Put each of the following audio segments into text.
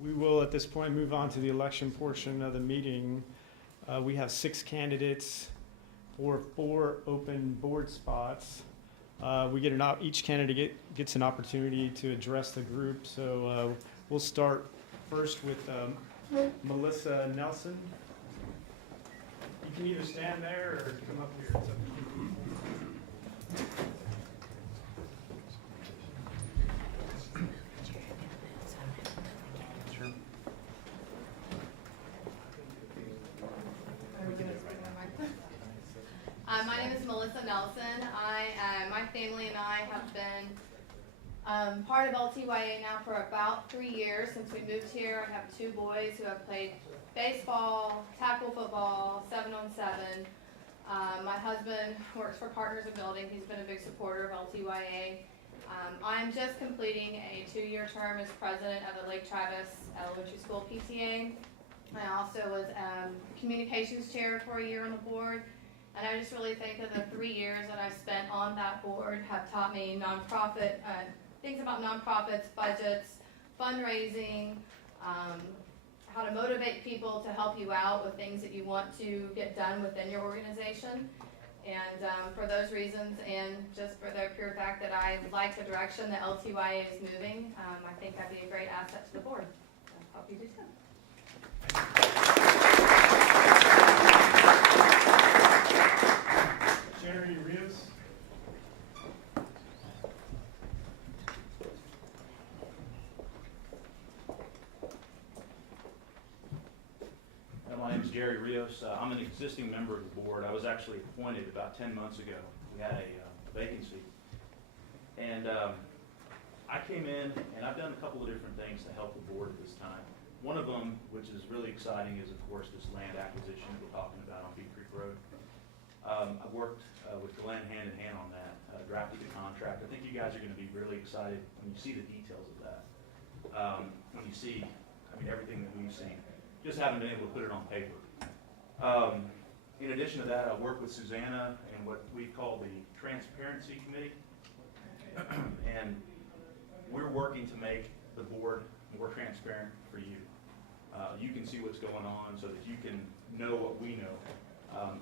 We will at this point move on to the election portion of the meeting. We have 6 candidates for 4 open board spots. Each candidate gets an opportunity to address the group. So we'll start first with Melissa Nelson. You can either stand there or come up here. It's up to you. Sure. My name is Melissa Nelson. My family and I have been part of LTYA now for about 3 years since we moved here. I have 2 boys who have played baseball, tackle football, 7-on-7. My husband works for Partners in Building. He's been a big supporter of LTYA. I'm just completing a 2-year term as president of the Lake Travis Elementary School PTA. I also was communications chair for a year on the board. And I just really think that the 3 years that I've spent on that board have taught me things about nonprofits, budgets, fundraising, how to motivate people to help you out with things that you want to get done within your organization. And for those reasons, and just for the pure fact that I like the direction that LTYA is moving, I think I'd be a great asset to the board. I hope you do too. Jerry Rios. My name is Jerry Rios. I'm an existing member of the board. I was actually appointed about 10 months ago. We had a vacancy. And I came in, and I've done a couple of different things to help the board at this time. One of them, which is really exciting, is, of course, this land acquisition we're talking about on Beat Creek Road. I've worked with Glenn hand in hand on that, drafted the contract. I think you guys are going to be really excited when you see the details of that. When you see, everything that we've seen. Just haven't been able to put it on paper. In addition to that, I work with Susanna in what we call the Transparency Committee. And we're working to make the board more transparent for you. You can see what's going on so that you can know what we know.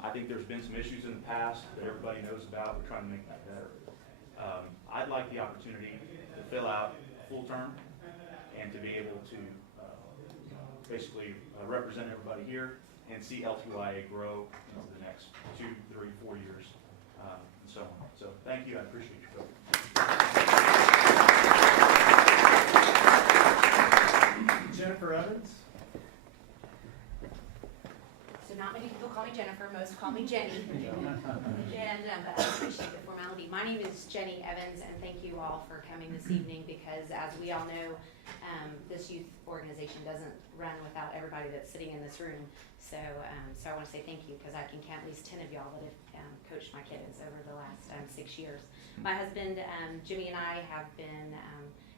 I think there's been some issues in the past that everybody knows about. We're trying to make that better. I'd like the opportunity to fill out a full term and to be able to basically represent everybody here and see LTYA grow over the next 2, 3, 4 years, and so on. So thank you. I appreciate your vote. Jennifer Evans. So not many people call me Jennifer, most call me Jenny. And but I appreciate the formality. My name is Jenny Evans, and thank you all for coming this evening because, as we all know, this youth organization doesn't run without everybody that's sitting in this room. So I want to say thank you because I can count at least 10 of y'all that have coached my kids over the last 6 years. My husband, Jimmy, and I have been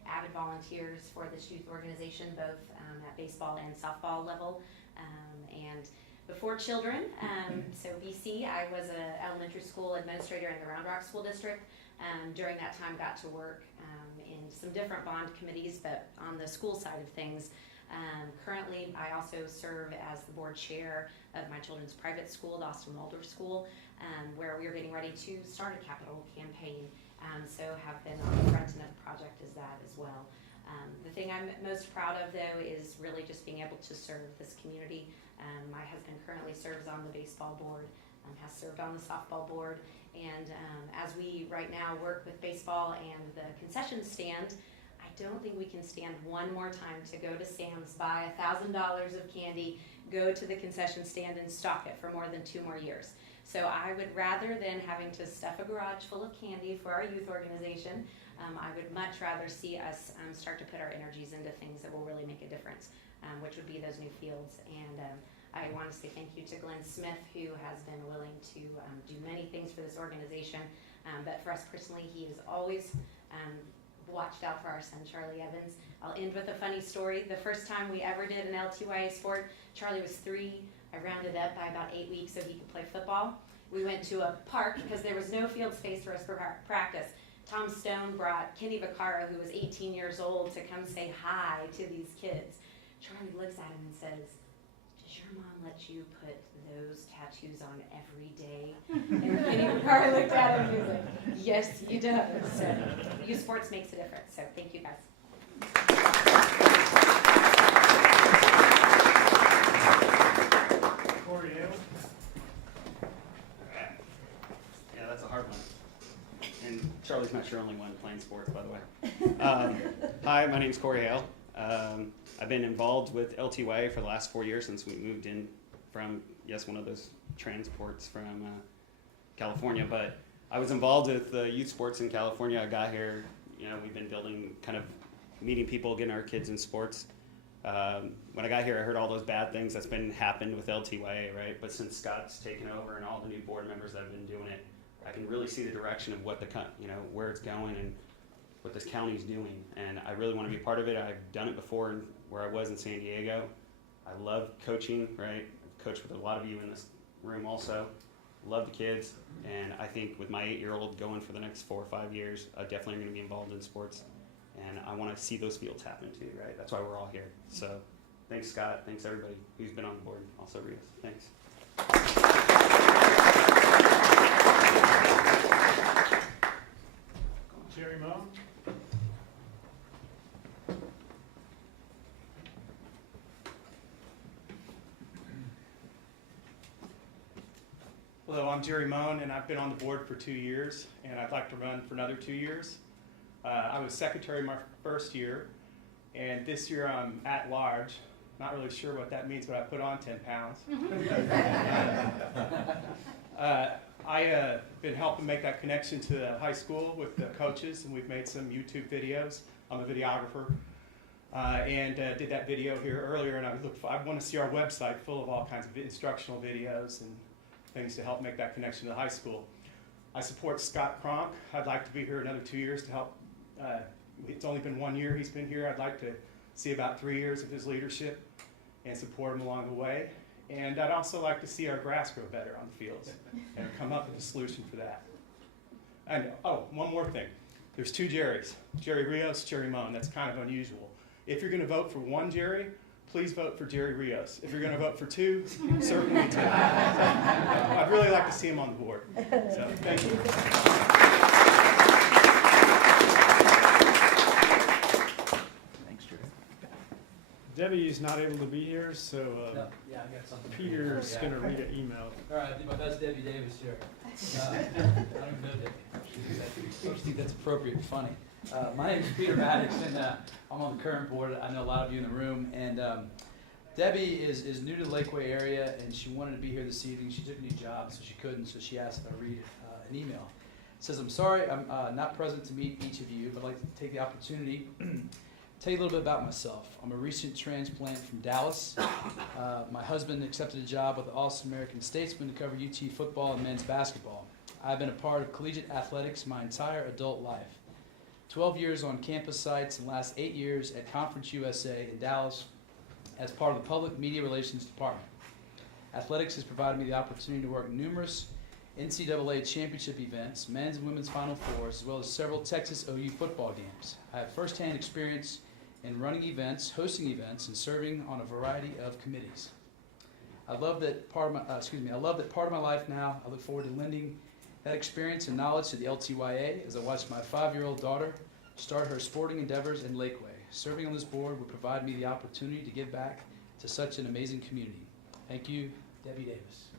avid volunteers for this youth organization, both at baseball and softball level. And before children, so BC, I was an elementary school administrator in the Round Rock School District. During that time, got to work in some different bond committees, but on the school side of things. Currently, I also serve as the board chair of my children's private school, the Austin Waldorf School, where we are getting ready to start a capital campaign. So have been on the front end of the project as that as well. The thing I'm most proud of, though, is really just being able to serve this community. My husband currently serves on the baseball board, has served on the softball board, and as we right now work with baseball and the concession stand, I don't think we can stand one more time to go to Sam's, buy $1,000 of candy, go to the concession stand and stock it for more than 2 more years. So I would rather than having to stuff a garage full of candy for our youth organization, I would much rather see us start to put our energies into things that will really make a difference, which would be those new fields. And I want to say thank you to Glenn Smith, who has been willing to do many things for this organization. But for us personally, he has always watched out for our son, Charlie Evans. I'll end with a funny story. The first time we ever did an LTYA sport, Charlie was 3. I rounded up by about 8 weeks so he could play football. We went to a park because there was no field space for us for practice. Tom Stone brought Kenny Vaccaro, who was 18 years old, to come say hi to these kids. Charlie looks at him and says, "Does your mom let you put those tattoos on every day?" And Kenny Vaccaro looked at him and he was like, "Yes, he does." So youth sports makes a difference. So thank you guys. Corey Hale. Yeah, that's a hard one. And Charlie's not your only one playing sports, by the way. Hi, my name's Corey Hale. I've been involved with LTYA for the last 4 years since we moved in from, yes, one of those transports from California. But I was involved with youth sports in California. I got here, we've been building, kind of meeting people, getting our kids in sports. When I got here, I heard all those bad things that's been happened with LTYA, right? But since Scott's taken over and all the new board members that have been doing it, I can really see the direction of what where it's going and what this county's doing. And I really want to be a part of it. I've done it before where I was in San Diego. I love coaching, right? I've coached with a lot of you in this room also. Love the kids. And I think with my 8-year-old going for the next 4 or 5 years, I definitely am going to be involved in sports. And I want to see those fields happen too, right? That's why we're all here. So thanks, Scott. Thanks, everybody who's been on the board. Also, Rios. Thanks. Jerry Moe. Hello, I'm Jerry Moan, and I've been on the board for 2 years, and I'd like to run for another 2 years. I was secretary my first year, and this year I'm at large. Not really sure what that means, but I put on 10 pounds. I've been helping make that connection to the high school with the coaches, and we've made some YouTube videos. I'm a videographer, and did that video here earlier, and I want to see our website full of all kinds of instructional videos and things to help make that connection to the high school. I support Scott Cronk. I'd like to be here another 2 years to help. It's only been 1 year he's been here. I'd like to see about 3 years of his leadership and support him along the way. And I'd also like to see our grass grow better on the fields and come up with a solution for that. And one more thing. There's 2 Jerrys, Jerry Rios, Jerry Moan. That's kind of unusual. If you're going to vote for one Jerry, please vote for Jerry Rios. If you're going to vote for 2, certainly 2. I'd really like to see him on the board. So thank you. Thanks, Jerry. Debbie is not able to be here, so Yeah, I got something. Peter's going to read an email. All right, I think that's Debbie Davis here. I don't even know Debbie. I just think that's appropriate and funny. My name is Peter Maddox, and I'm on the current board. I know a lot of you in the room. And Debbie is new to the Lakeway area, and she wanted to be here this evening. She took a new job, so she couldn't, so she asked if I read an email. It says, "I'm sorry I'm not present to meet each of you, but I'd like to take the opportunity tell you a little bit about myself. I'm a recent transplant from Dallas. My husband accepted a job with the Awesome American Statesman to cover UT football and men's basketball. I've been a part of collegiate athletics my entire adult life. 12 years on campus sites and the last 8 years at Conference USA in Dallas as part of the Public Media Relations Department. Athletics has provided me the opportunity to work numerous NCAA championship events, men's and women's Final Fours, as well as several Texas OU football games. I have firsthand experience in running events, hosting events, and serving on a variety of committees. I love that part of my life now. I look forward to lending that experience and knowledge to the LTYA as I watch my 5-year-old daughter start her sporting endeavors in Lakeway. Serving on this board would provide me the opportunity to give back to such an amazing community. Thank you, Debbie Davis."